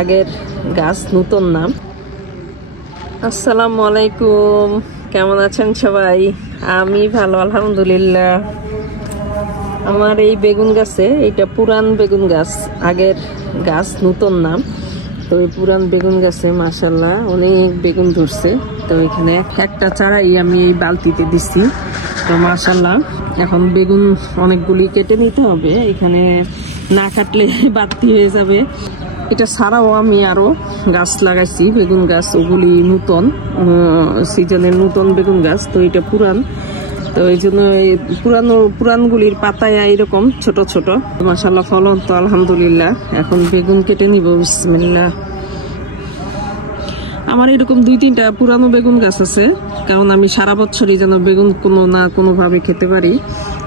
আগের গাছ, নতুন নাম। আসসালামু আলাইকুম, কেমন আছেন সবাই? আমি ভালো, আলহামদুলিল্লাহ। আমার এই বেগুন গাছে, এটা পুরান বেগুন গাছ, আগের গাছ, নতুন নাম। তো এই পুরান বেগুন গাছে মাশাআল্লাহ অনেক বেগুন ধরছে। তো এখানে একটা চারাই আমি এই বালতিতে দিচ্ছি। তো মাশাআল্লাহ এখন বেগুন অনেকগুলি কেটে নিতে হবে, এখানে না কাটলে বাড়তি হয়ে যাবে। এটা ছাড়াও আমি আরো গাছ লাগাইছি, বেগুন গাছ, ওগুলি নতুন সিজনের নতুন বেগুন গাছ। তো এটা পুরান, তো এই জন্য পুরানগুলির পাতায় এরকম ছোট ছোট। মাশাআল্লাহ ফলন তো আলহামদুলিল্লাহ। এখন বেগুন কেটে নিব, বিসমিল্লাহ। আমার এরকম 2-3টা পুরানো বেগুন গাছ আছে, কারণ আমি সারা বছরই যেন বেগুন কোনো না কোনো ভাবে খেতে পারি,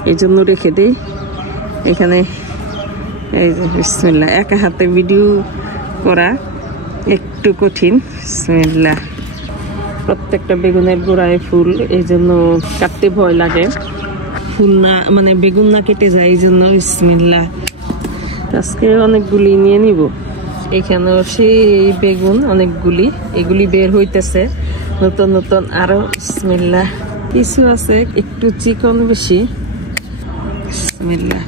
এই জন্য রেখে দিই এখানে। এই যে বিসমিল্লাহ, একা হাতে ভিডিও করা একটু কঠিন। বিসমিল্লাহ, প্রত্যেকটা বেগুনের গোড়ায় ফুল, এই জন্য কাটতে ভয় লাগে, ফুল না মানে বেগুন না কেটে যায়, এই জন্য। বিসমিল্লাহ, আজকে অনেকগুলি নিয়ে নিব। এখানেও সেই বেগুন অনেকগুলি, এগুলি বের হইতেছে নতুন নতুন আরো। বিসমিল্লাহ, কিছু আছে একটু চিকন বেশি। বিসমিল্লাহ,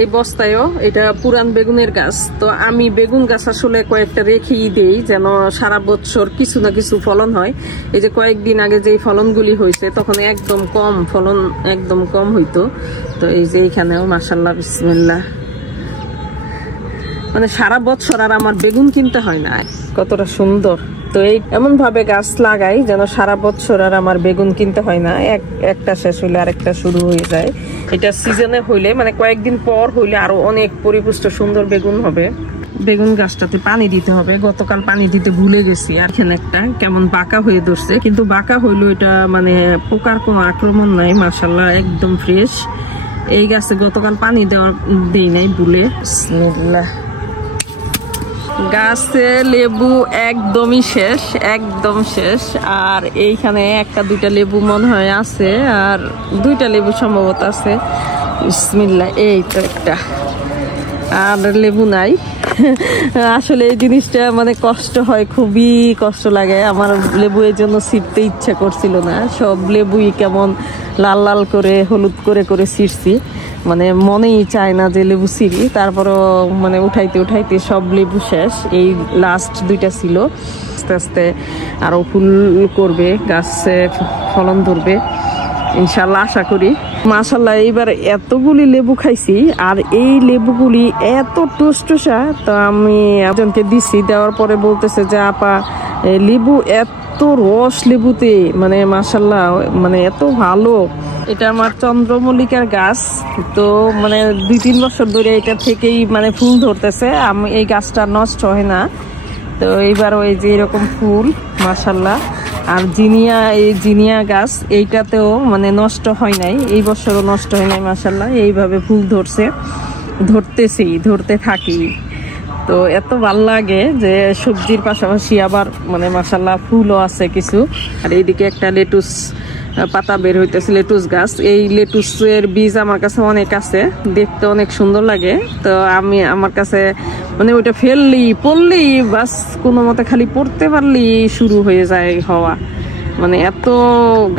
এই বস্তায়ও এটা পুরান বেগুনের গাছ। তো আমি বেগুন গাছ আসলে কয়েকটা রেখেই দেই, যেন সারা বছর কিছু না কিছু ফলন হয়। এই যে কয়েকদিন আগে যে ফলনগুলি হয়েছে তখন একদম কম ফলন, একদম কম হইতো। তো এই যে এখানেও মাশাআল্লাহ, বিসমিল্লাহ, মানে সারা বছর আর আমার বেগুন কিনতে হয় না, কতটা সুন্দর। তো এই এমন ভাবে গাছ লাগাই যেন সারা বছর আর আমার বেগুন কিনতে হয় না, একটা শেষ হইলে আরেকটা শুরু হয়ে যায়। এটা সিজনে হইলে, মানে কয়েকদিন পর হইলে আরো অনেক পরিপুষ্ট সুন্দর বেগুন হবে। বেগুন গাছটাতে পানি দিতে হবে, গতকাল পানি দিতে ভুলে গেছি। আর এখানে একটা কেমন বাঁকা হয়ে ধরছে, কিন্তু বাঁকা হইলো এটা মানে পোকার কোনো আক্রমণ নাই, মাশাআল্লাহ একদম ফ্রেশ। এই গাছে গতকাল পানি দেই নাই ভুলে। বিসমিল্লাহ, গাছে লেবু একদমই শেষ, একদম শেষ। আর এইখানে 1-2টা লেবু মনে হয় আছে, আর 2টা লেবু সম্ভবত আছে। বিসমিল্লাহ, এই তো একটা, আর লেবু নাই। আসলে এই জিনিসটা মানে কষ্ট হয়, খুবই কষ্ট লাগে আমার। লেবু এই জন্য ছিঁড়তে ইচ্ছা করছিল না, সব লেবুই কেমন লাল লাল করে হলুদ করে করে ছিঁড়ছি, মানে মনেই চায় না যে লেবু ছিঁড়ি। তারপরও মানে উঠাইতে উঠাইতে সব লেবু শেষ। এই লাস্ট 2টা ছিল, আস্তে আস্তে আরো ফুল করবে, গাছে ফলন ধরবে ইনশাল্লাহ, আশা করি। মাশাআল্লাহ এইবার এতগুলি লেবু খাইছি, আর এই লেবুগুলি এত টুসটুসা। তো আমি একজনকে দিছি, দেওয়ার পরে বলতেছে যে আপা লেবু এত রস লেবুতে, মানে মাশাআল্লাহ মানে এত ভালো। এটা আমার চন্দ্রমল্লিকার গাছ, তো মানে 2-3 বছর ধরে এটা থেকেই মানে ফুল ধরতেছে, আমি এই গাছটা নষ্ট হয় না। তো এইবার ওই যে এরকম ফুল মাশাআল্লাহ। আর এই জিনিয়া গাছ, এইটাতেও মানে নষ্ট হয় নাই, এই বছরও নষ্ট হয় নাই মাশাআল্লাহ। এইভাবে ফুল ধরছে, ধরতে থাকি। তো এত ভাল লাগে যে সবজির পাশাপাশি আবার মানে মাশাআল্লাহ ফুলও আছে কিছু। আর এইদিকে একটা লেটুস পাতা বের হইতেছে, লেটুস গাছ। এই লেটুসের বীজ আমার কাছে অনেক আছে, দেখতে অনেক সুন্দর লাগে। তো আমি আমার কাছে মানে ওইটা পড়লেই বাস, কোনো মতে খালি পড়তে পারলেই শুরু হয়ে যায় হওয়া। মানে এত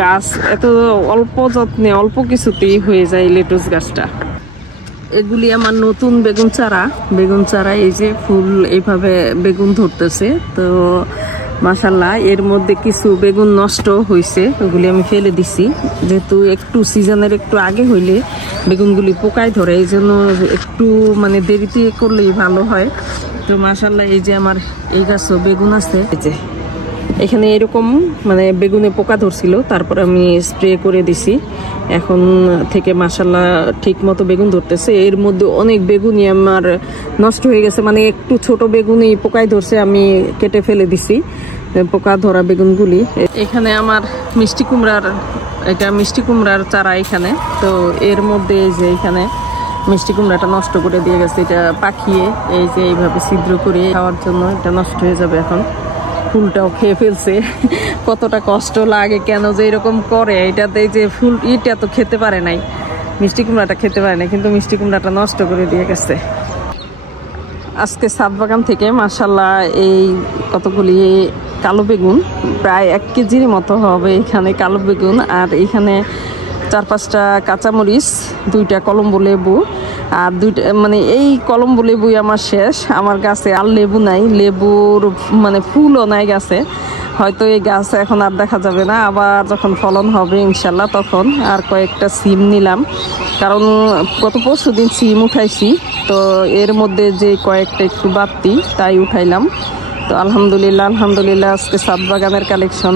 গাছ, এত অল্প যত্নে অল্প কিছুতেই হয়ে যায় লেটুস গাছটা। এগুলি আমার নতুন বেগুন চারা। এই যে ফুল এইভাবে বেগুন ধরতেছে। তো মাশাআল্লাহ এর মধ্যে কিছু বেগুন নষ্ট হয়েছে, ওগুলি আমি ফেলে দিছি, যেহেতু একটু সিজনের একটু আগে হইলে বেগুনগুলি পোকায় ধরে, এই জন্য একটু মানে দেরিতে করলেই ভালো হয়। তো মাশাআল্লাহ এই যে আমার এই গাছও বেগুন আছে, এই যে এখানে এরকম মানে বেগুনে পোকা ধরছিল, তারপর আমি স্প্রে করে দিছি, এখন থেকে মাশাআল্লাহ ঠিক মতো বেগুন ধরতেছে। এর মধ্যে অনেক বেগুনই আমার নষ্ট হয়ে গেছে, মানে একটু ছোট বেগুনই পোকায় ধরছে, আমি কেটে ফেলে দিছি পোকা ধরা বেগুনগুলি। এখানে আমার মিষ্টি কুমড়ার চারা এখানে। তো এর মধ্যে এই যে এখানে মিষ্টি কুমড়াটা নষ্ট করে দিয়ে গেছে, এটা পাকিয়ে এই যে এইভাবে ছিদ্র করে খাওয়ার জন্য, এটা নষ্ট হয়ে যাবে এখন। ফুলটাও খেয়ে ফেলছে, কতটা কষ্ট লাগে, কেন যে এরকম করে। এটাতে যে ফুল ইটা তো খেতে পারে নাই, মিষ্টি কুমড়াটা খেতে পারে না, কিন্তু মিষ্টি কুমড়াটা নষ্ট করে দিয়ে গেছে। আজকে ছাদ বাগান থেকে মাশাআল্লাহ এই কতগুলি কালো বেগুন, প্রায় 1 কেজির মতো হবে এখানে কালো বেগুন। আর এখানে 4-5টা কাঁচামরিচ, 2টা কলম্বো লেবু, আর 2টা মানে এই কলম্বো লেবুই আমার শেষ। আমার গাছে আর লেবু নাই, লেবুর মানে ফুলও নাই গাছে। হয়তো এই গাছ এখন আর দেখা যাবে না, আবার যখন ফলন হবে ইনশাল্লাহ তখন। আর কয়েকটা সিম নিলাম, কারণ গত পরশুদিন সিম উঠাইছি, তো এর মধ্যে যে কয়েকটা একটু বাড়তি তাই উঠাইলাম। তো আলহামদুলিল্লাহ আজকে ছাদ বাগানের কালেকশন।